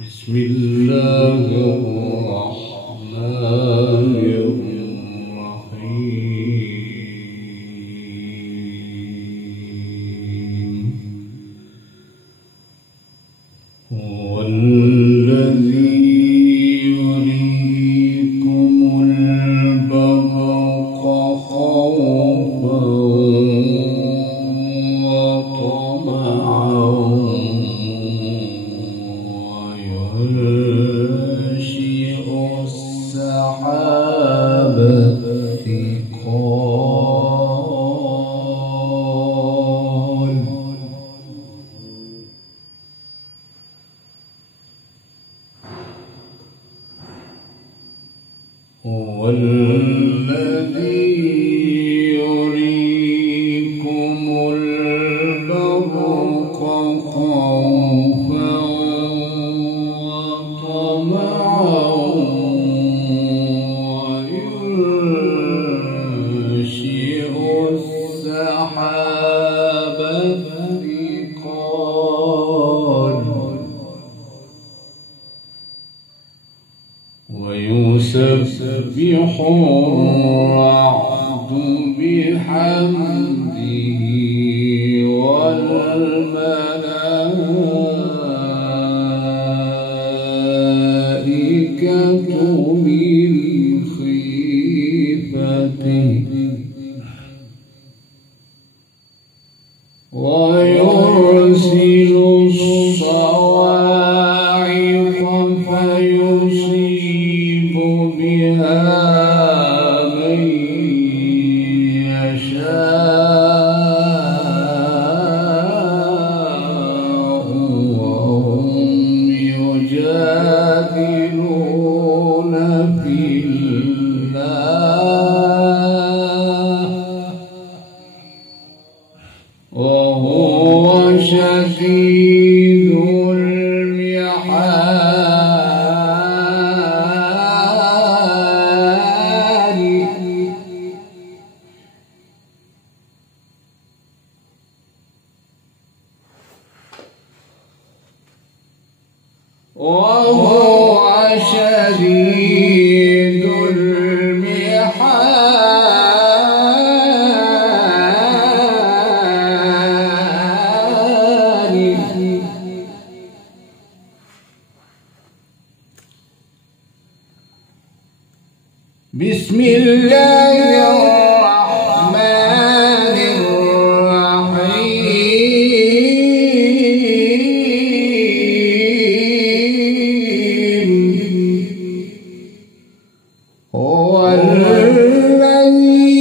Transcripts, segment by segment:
بسم الله الرحمن الرحيم هو الذي يريكم البرق خوفا وطمعا وينشئ السحاب الثقال هو الذي يريكم البرق خوفا وطمعا وينشئ السحاب الثقال ويسبح الرعد بحمده والملائكة من خيفته ويرسل الصواعق فيصيب بها من يشاء وهم يجادلون في الله وهو شديد المحال وهو شديد المحال بسم الله الرحمن الرحيم هو الذي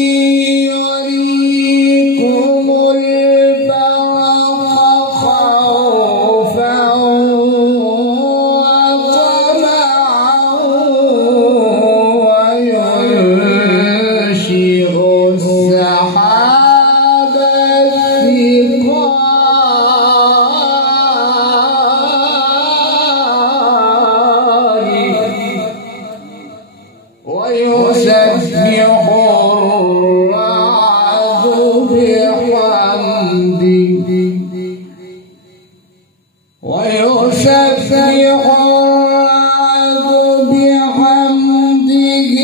يريكم البرق خوفا وطمعا وينشئ السحاب الثقال ويسبح الرعد بحمده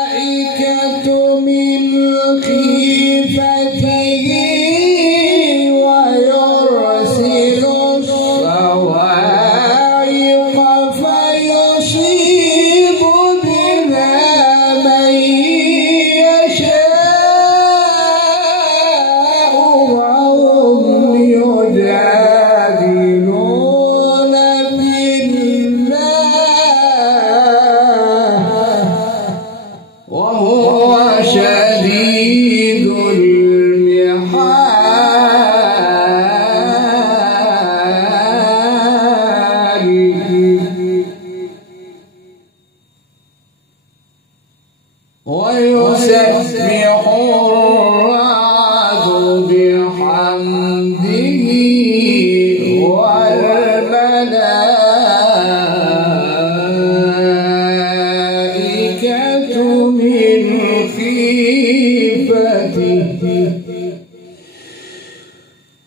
والملائكة من خيفته ويرسل الصواعق فيصيب بها من يشاء ويسبح الرعد بحمده والملائكة من خيفته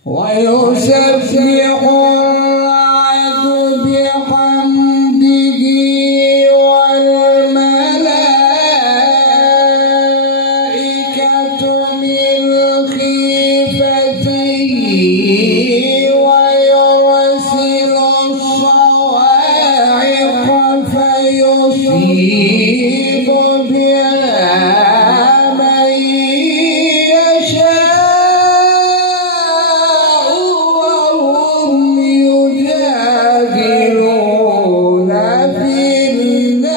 ويسبح الرعد بحمده والملائكة من خيفته ويرسل الصواعق فيصيب بها من يشاء وهم يجادلون في الله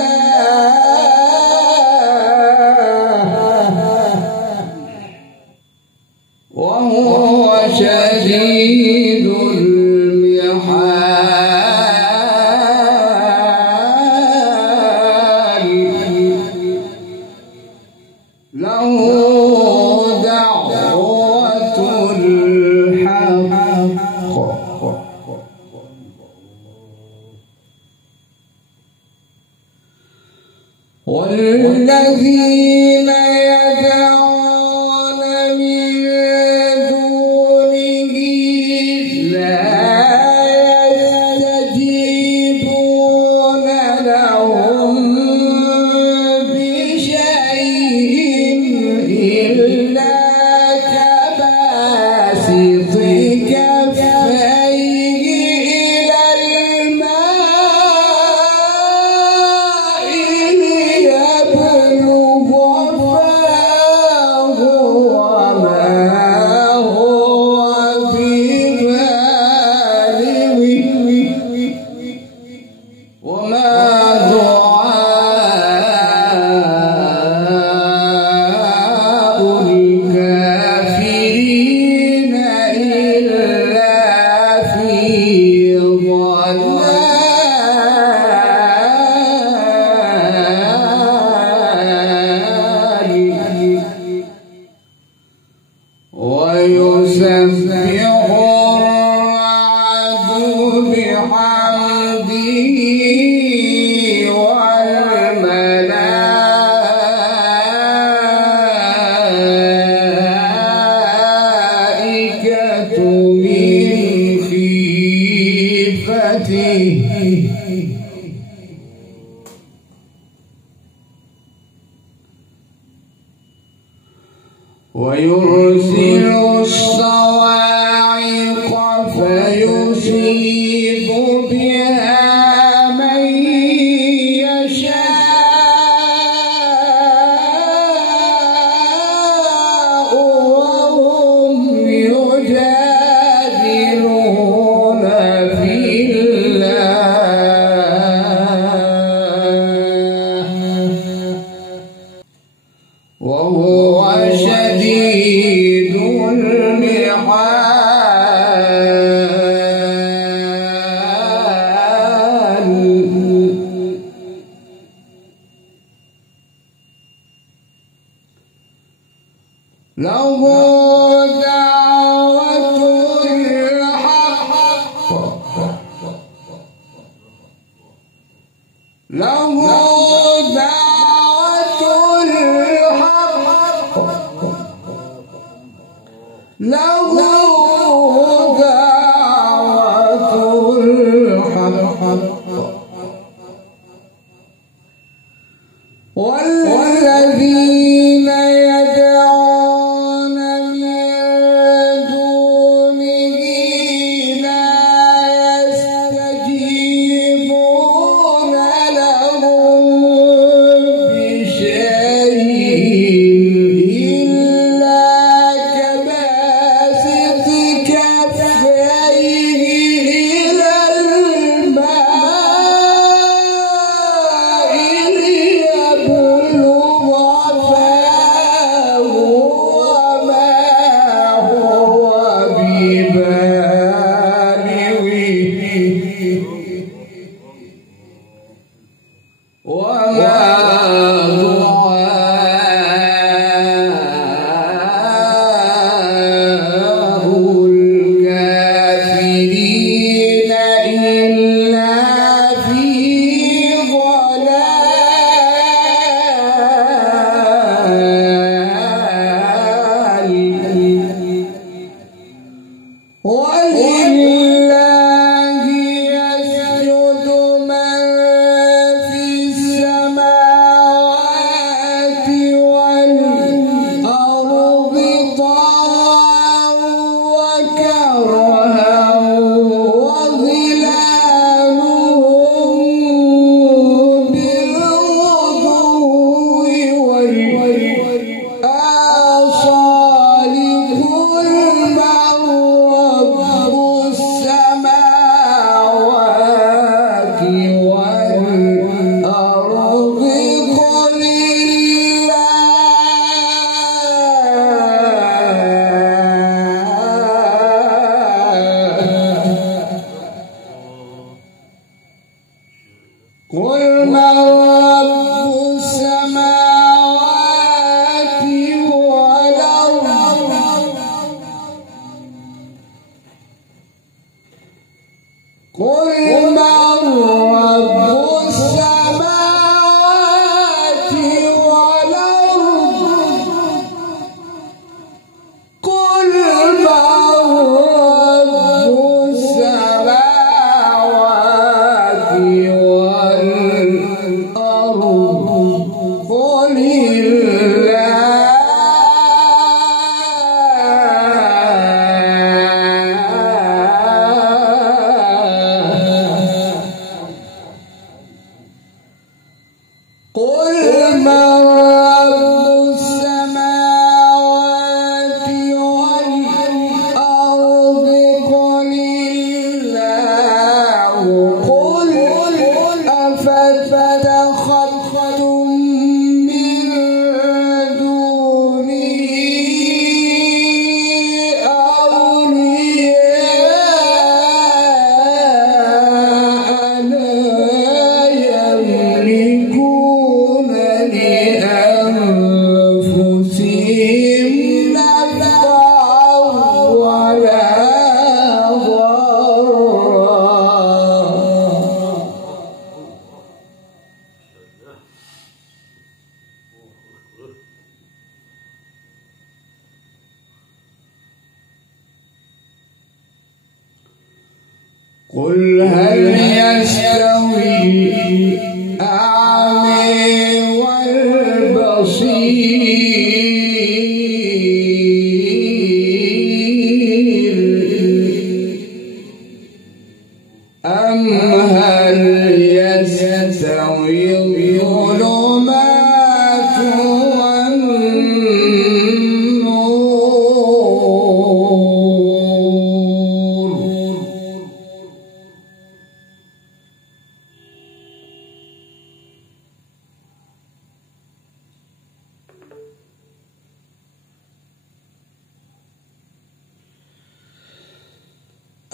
وهو شديد المحال له دعوة الحق والذين يدعون من دونه لا يستجيبون لهم بشيء إلا كباسط كفيه إلى الماء ليبلغ فاه وما هو ببالغه وما دعاء الكافرين إلا في ضلال ويسبح الرعد بحمده والملائكة من خيفته ويرسل الصواعق فيصيب بها من يشاء وهم يجادلون في الله وهو شديد المحال له دعوة الحق له دعوة الحق له دعوة الحق والذين يدعون من دونه لا يستجيبون لهم بشيء إلا كباسط قل من رب السماوات والأرض قل من رب السماوات والأرض قل قل هل يستوي الأعمى والبصير أم هل يستوي الظلمات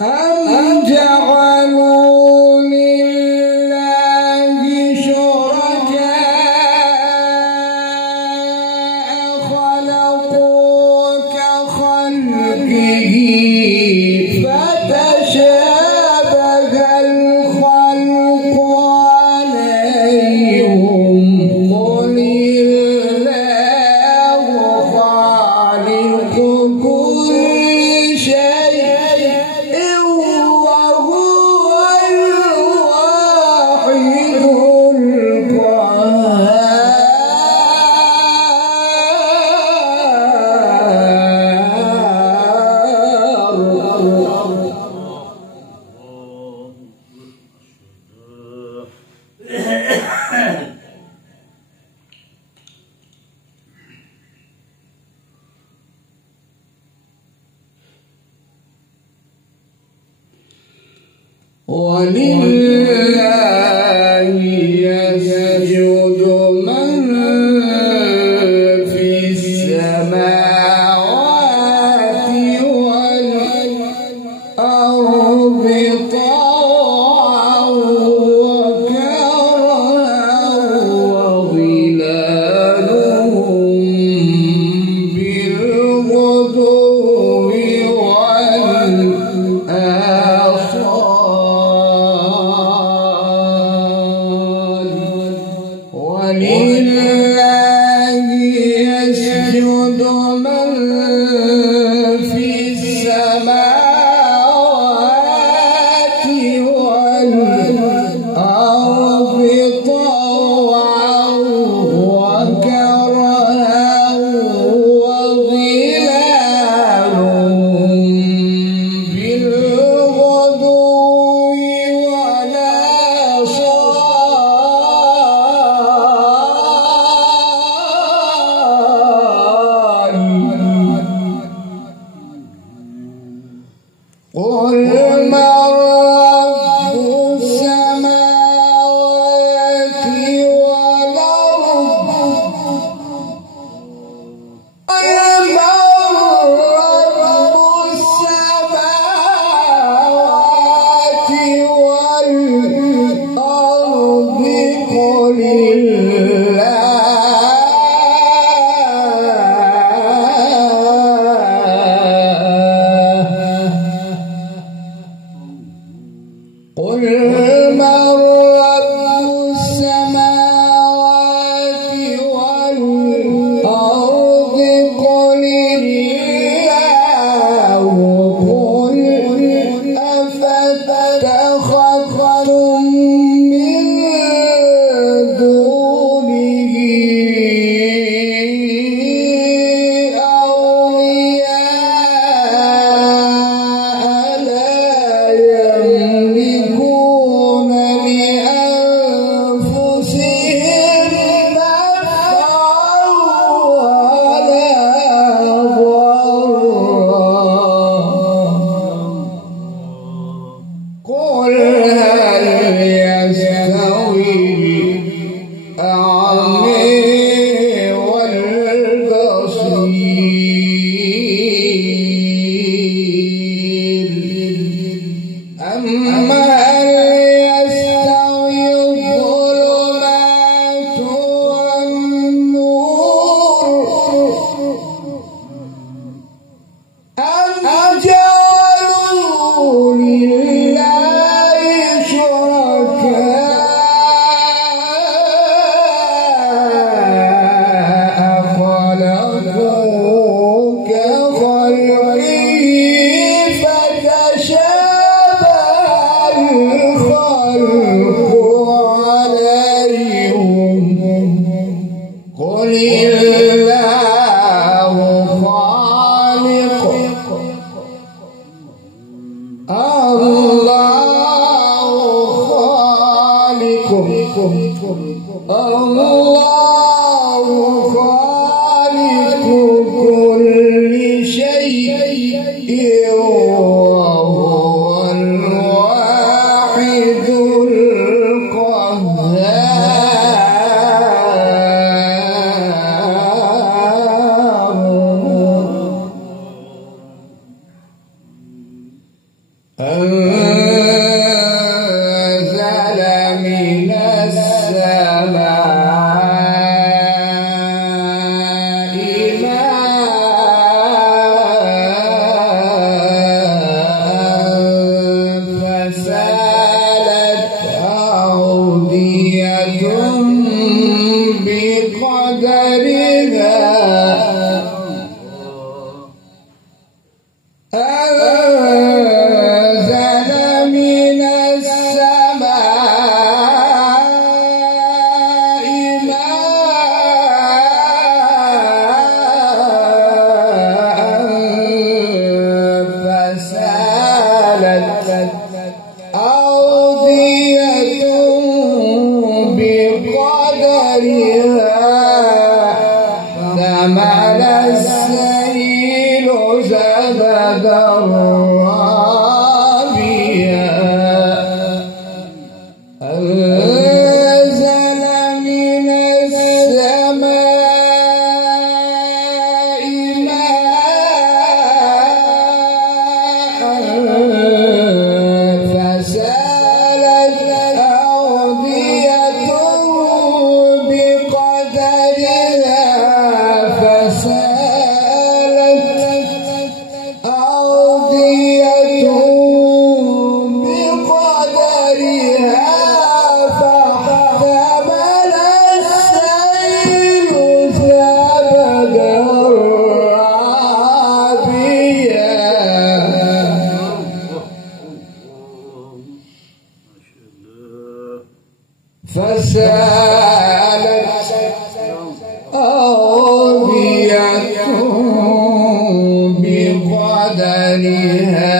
أم جعلوا لله شركاء خلقوا كخلقه فتشابه الخلق عليهم قل الله خالق كل شيء ولله يسجد من في السماوات والأرض طوعا وكرها وظلالهم بالغدو ولله يسجد من في السماوات والأرض طوعا وكرها وظلالهم الله خالق كل شيء وهو الواحد أنزل من السماء ماء فسالت أودية بقدرها أودية بقدرها ثمن السيل زبدا رابيا أنزل من السماء ماء فسالت أودية بقدرها فاحتمل السيل زبدا رابيا فسالت أودية بقدرها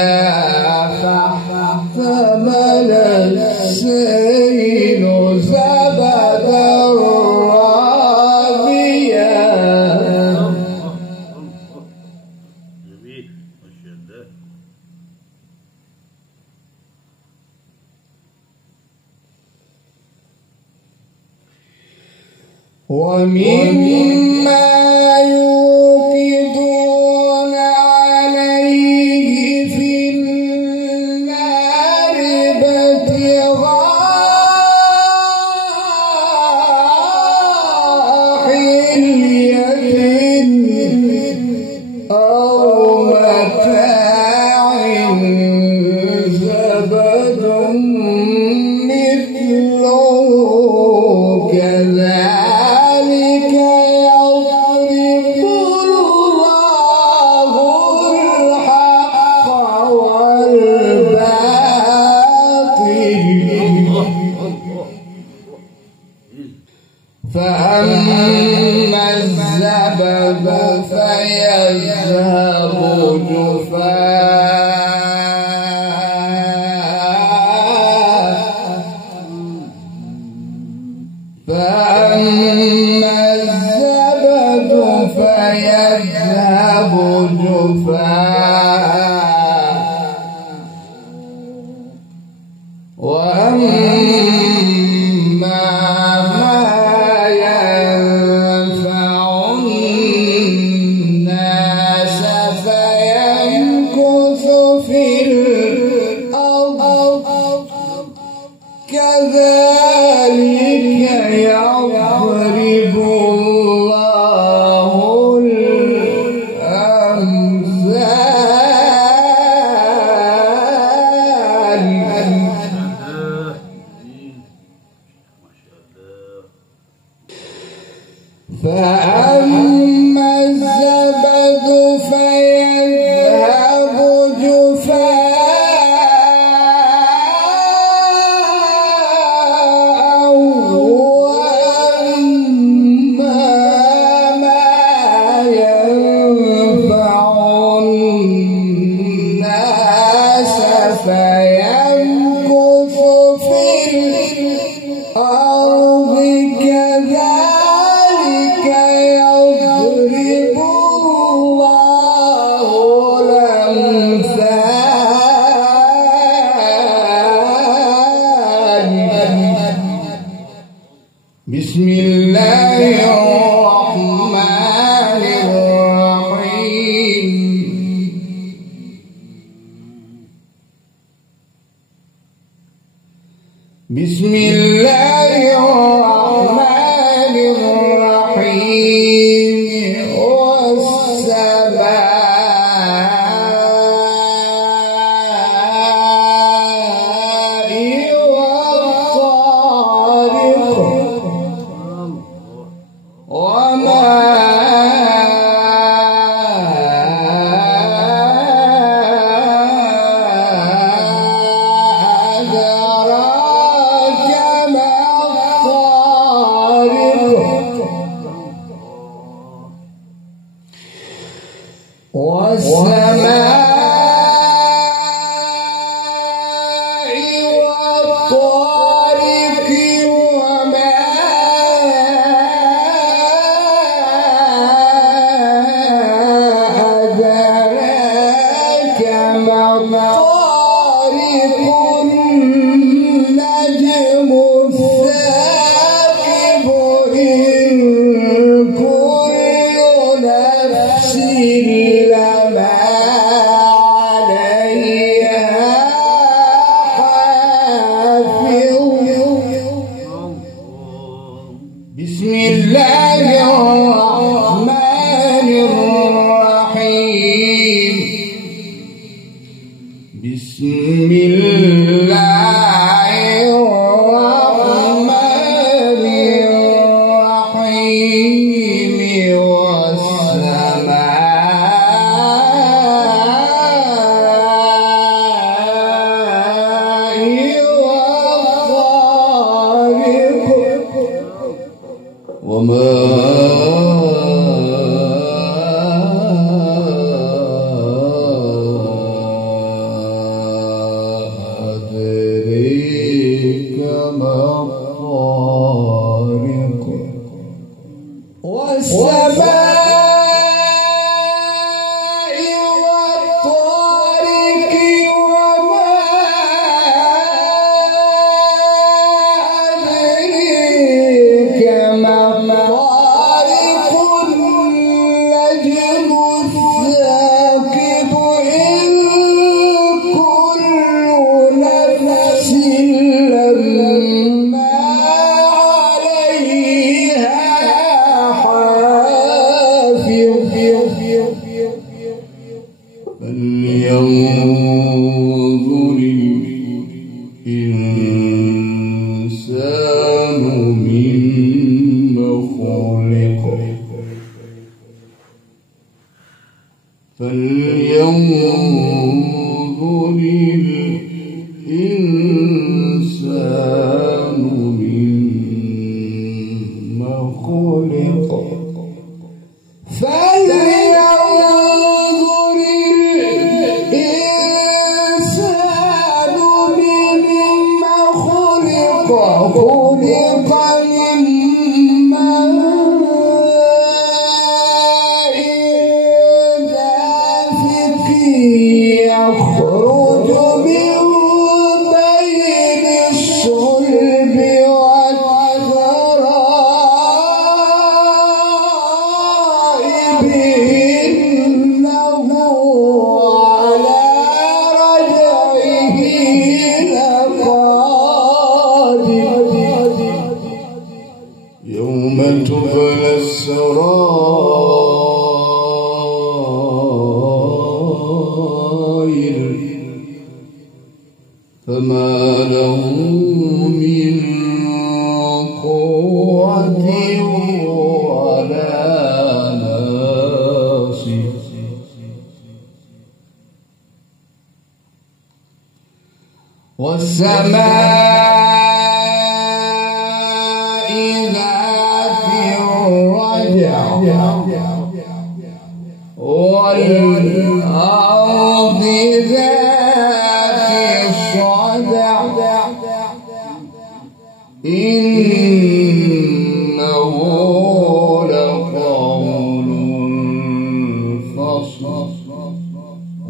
فاحتمل السيل زبدا رابيا ومما يوقدون عليه في النار ابتغاء حلية أو متاع زبد مثله كذلك يضرب الله الحق والباطل فأما الزبد فيذهب جفاء وأما ما ينفع الناس فيمكث في الأرض كذلك يضرب الله الأمثال فأما الزبد فيذهب جفاء وأما ما ينفع الناس فيمكث في الأرض بسم الله الرحمن الرحيم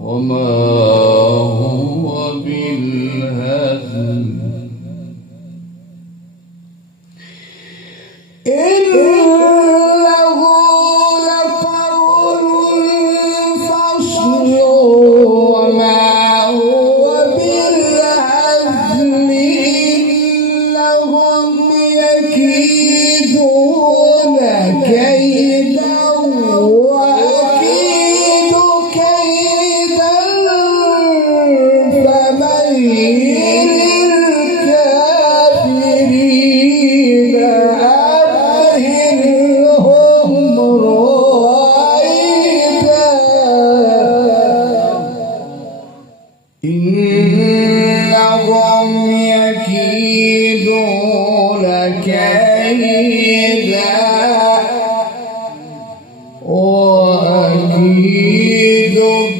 وما هو بالهزل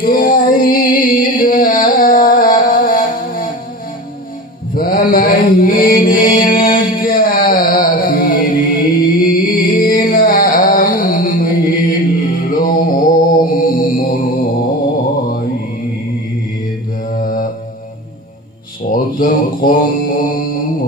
كيدا فمهل الكافرين أمهلهم رويدا. صدق الله.